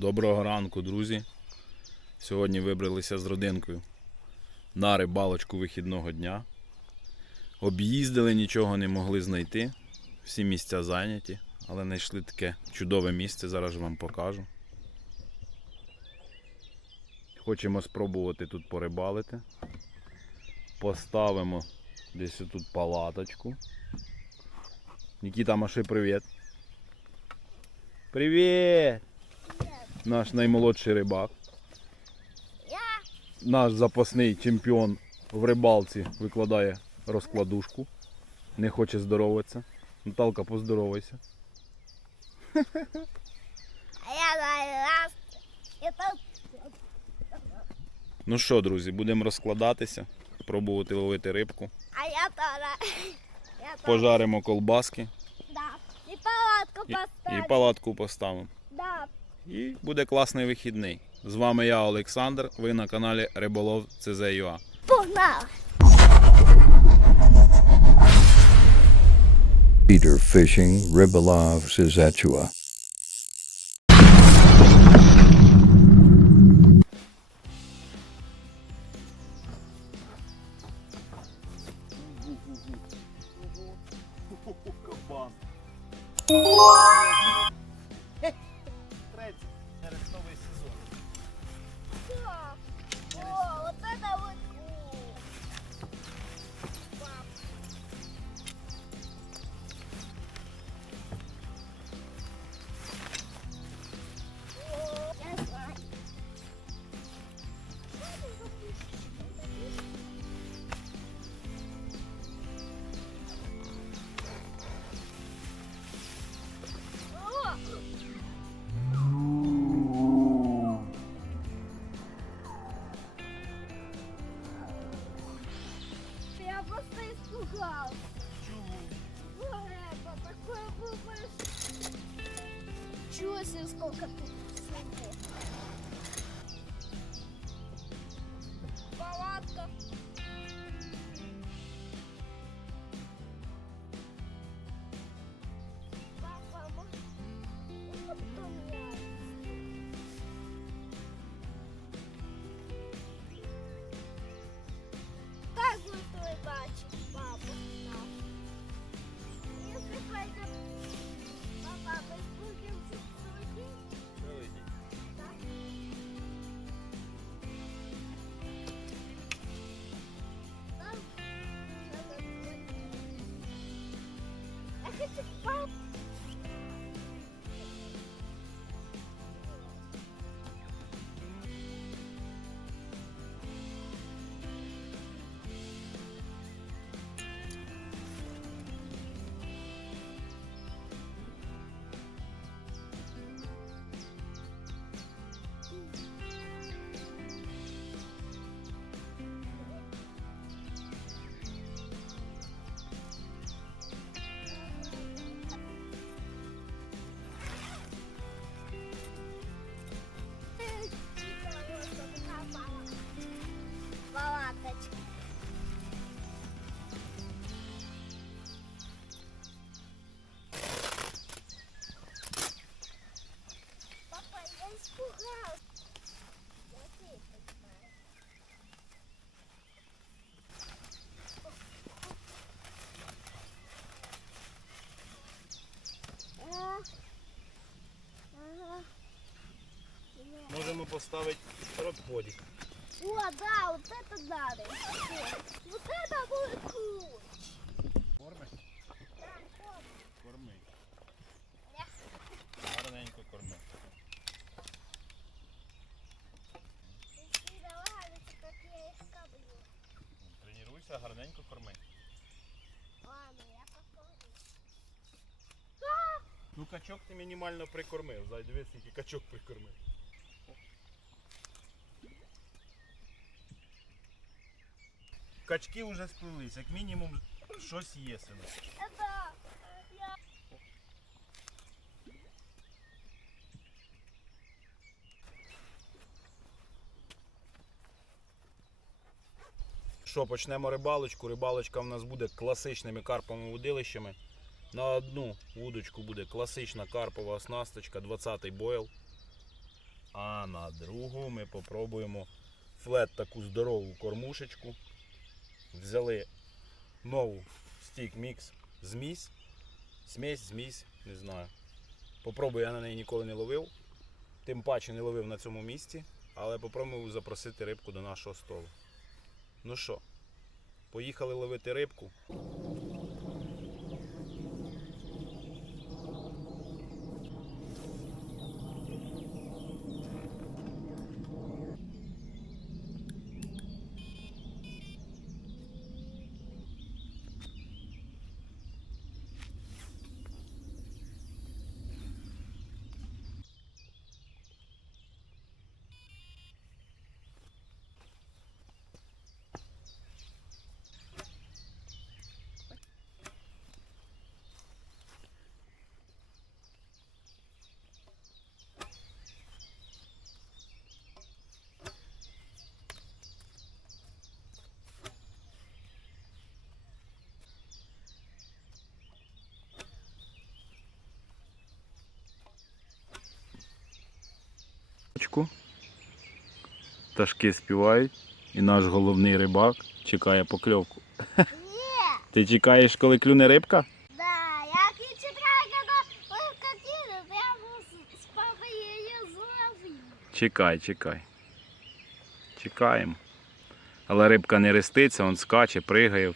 Доброго ранку, друзі. Сьогодні вибралися з родинкою на рибалочку вихідного дня. Об'їздили, нічого не могли знайти. Всі місця зайняті, але знайшли таке чудове місце, зараз вам покажу. Хочемо спробувати тут порибалити. Поставимо десь тут палаточку. Нікіта, маши привіт. Привіт! Наш наймолодший рибак. Наш запасний чемпіон в рибалці викладає розкладушку. Не хоче здороватися. Наталка, поздоровайся. Ну що, друзі, будемо розкладатися, пробувати ловити рибку. а я. Пожаримо колбаски Да. И палатку і, і палатку поставимо. Да. І буде класний вихідний. З вами я, Олександр. Ви на каналі Риболов Цезеюа. Погнали. Peter Fishing, Ribolov, Sizatua. Можемо поставити розходик. О, да, вот это надо. Вот это будет круто. Корми? Да. Корми. Гарненько корми. не нравится, как я их кормлю. Тренуйся, гарненько корми. Ладно, я покормлю. Ну качок ти мінімально прикормив. Зай дивись, скільки качок прикормив. Качки вже сплились, як мінімум щось є я... Що, почнемо рибалочку. Рибалочка в нас буде класичними карповими удилищами. На одну удочку буде класична карпова оснасточка 20-й бойл. А на другу ми попробуємо флет таку здорову кормушечку. Взяли нову стік мікс змісь. Смесь, змісь, не знаю. Попробую, я на неї ніколи не ловив. Тим паче не ловив на цьому місці, але попробую запросити рибку до нашого столу. Ну що, поїхали ловити рибку. Пташки співають, і наш головний рибак чекає покльовку. Ні. Ти чекаєш, коли клюне рибка? Да, я чекаю, рыбка кинет, я буду с папой зловить. Чекай, чекай. Чекаємо. Але рибка не реститься, він скаче, пригає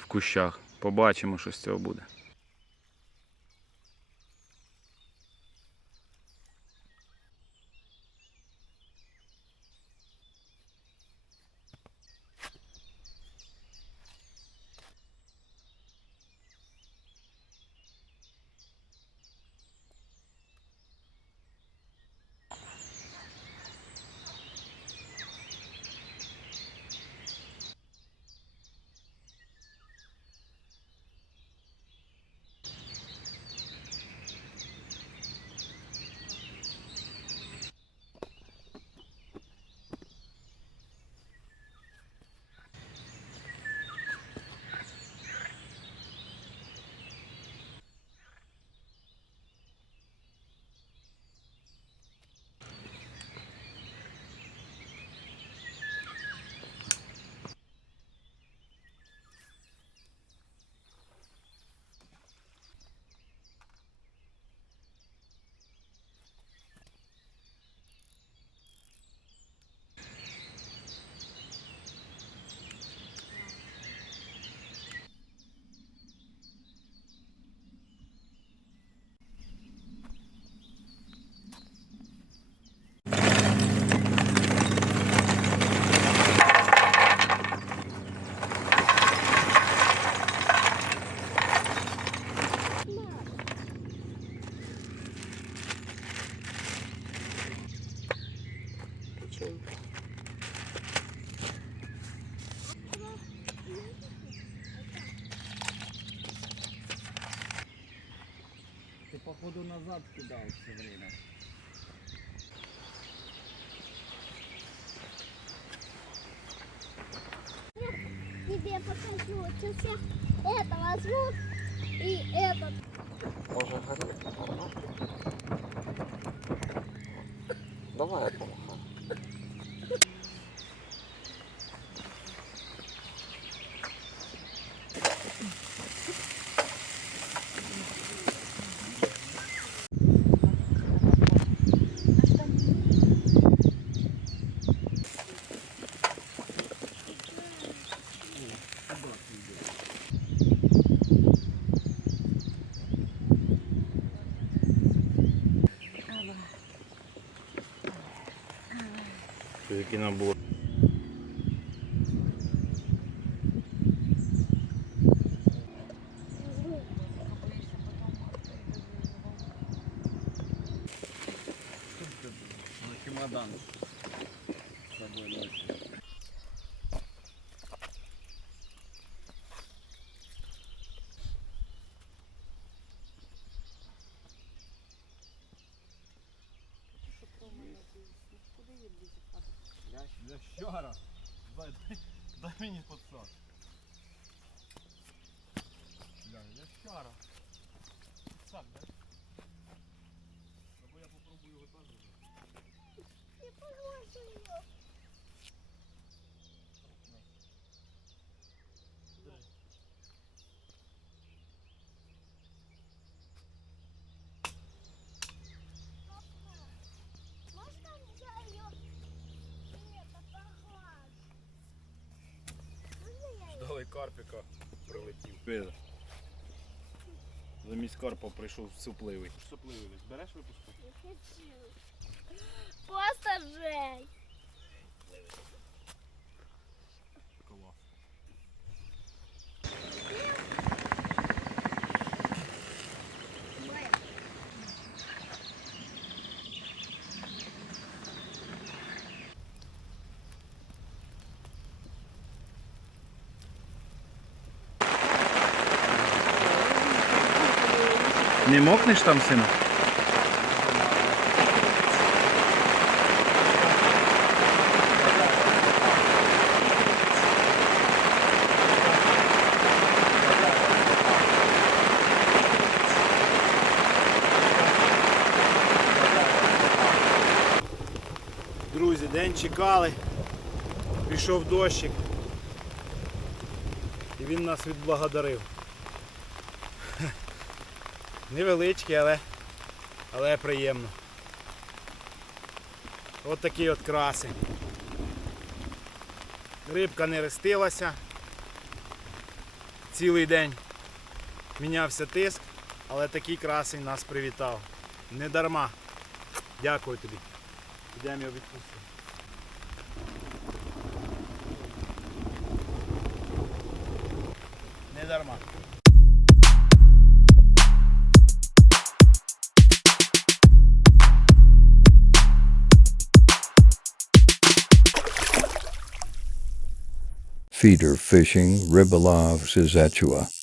в кущах. Побачимо, що з цього буде. Ты походу назад кидал все время. Тебе покажу. Сейчас я это возьму и этот. Може горіти гарно? Давай я помахаю. Чемодан с собой носишь. Лящара. Дай, дай, дай мені подсак. Ля, лящара. Подсак, дай. Або я попробую його так зробити. не похоже ее. Можно я я ее? Ждали карпіка, прилетів. Замість карпа прийшов супливий. Супливий береш випуску? Не хочу. Посажей. Не мокнеш там, сина? Чекали. Пішов дощик. І він нас відблагодарив. Невеличкий, але, але приємно. От такий от красень. Рибка не рестилася. Цілий день мінявся тиск, але такий красень нас привітав. Не дарма. Дякую тобі. Йдемо його відпустимо. darma. Feeder fishing, Ribolov, Sizatua.